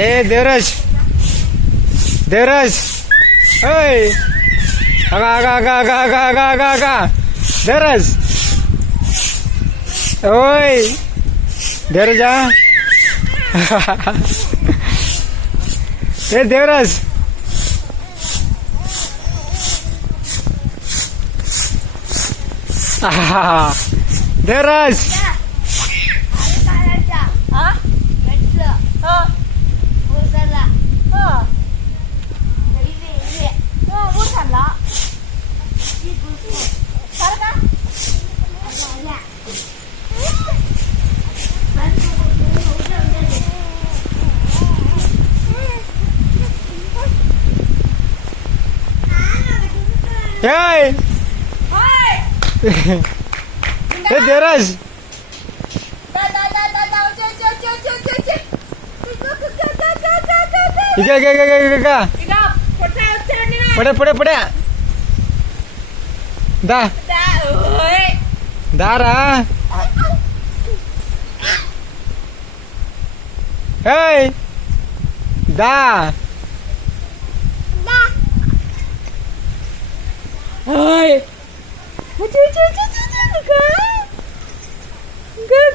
ఏ దేవరాజ్ దేవరాజ్ ఓయ్ ఆగా ఆగా ఆగా ఆగా ఆగా ఆగా ఆగా ఆగా దేవరాజ్ ఓయ్ దేవరాజా ఏ దేవరాజ్ దేవరాజ్ ఏయ్ ఏ దేవరాజ్ ఇక పడే పడే పడే దా దారా ఏయ్ దా Ôi. Chưa.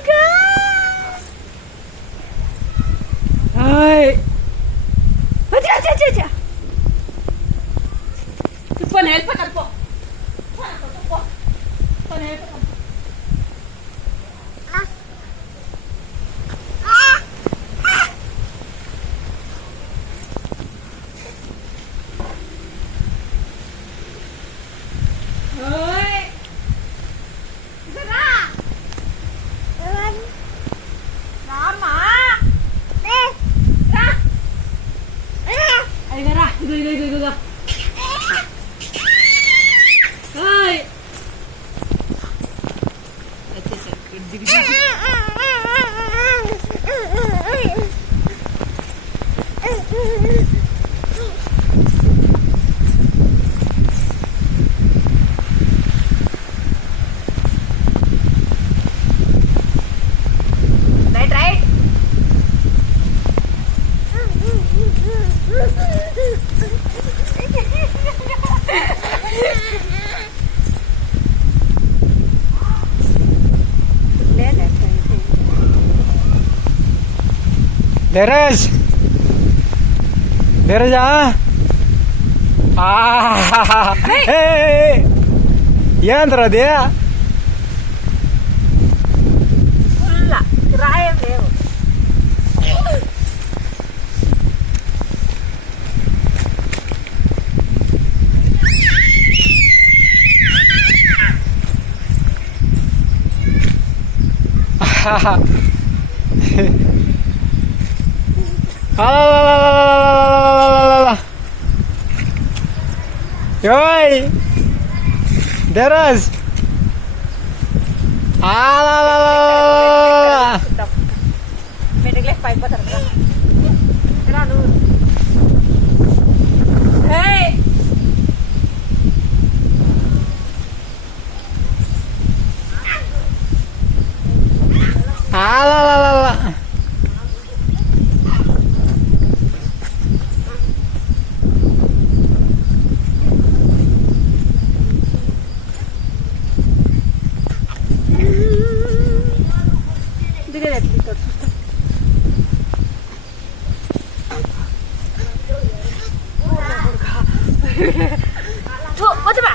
Gơ. Ôi. Chưa. Phone help kan po. Phone help kan. Go. Hai. Right. Deras hey ఏంద్రా అది రాయం లేవు Yoi, Deras. Mediklah pipe terus. Terlalu. Hey. Tuh, mau coba?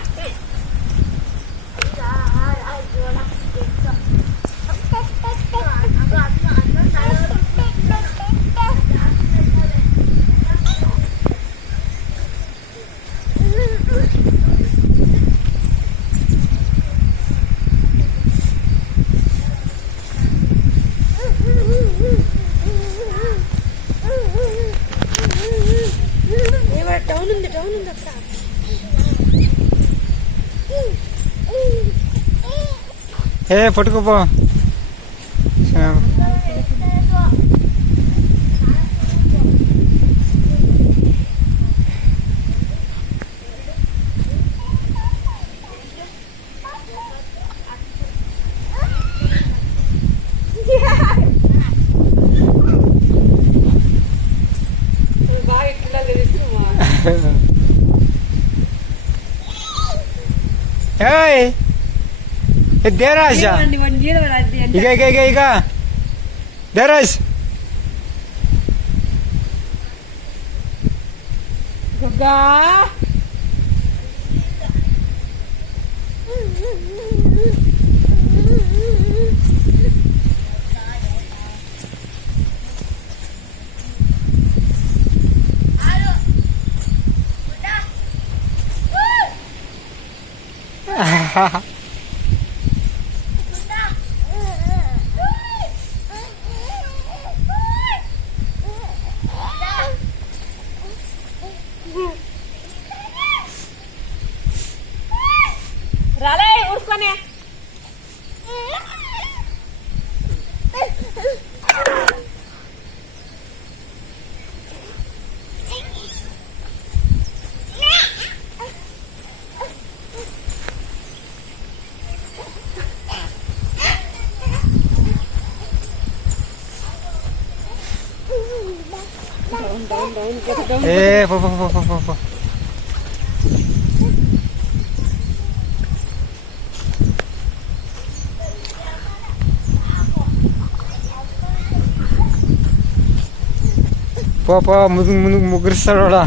Down in the crowd. Hey, పట్టుకోపో ఏయ్ దేరాజ్ ఇక ఇక ఇక ఇక దేరాజ్ గొగ్గా రాలే ఊరుకొని ఏ పో పో పో పో పో పో పో పో ముందు ముందు ముగ్గురిస్తాడు వాడా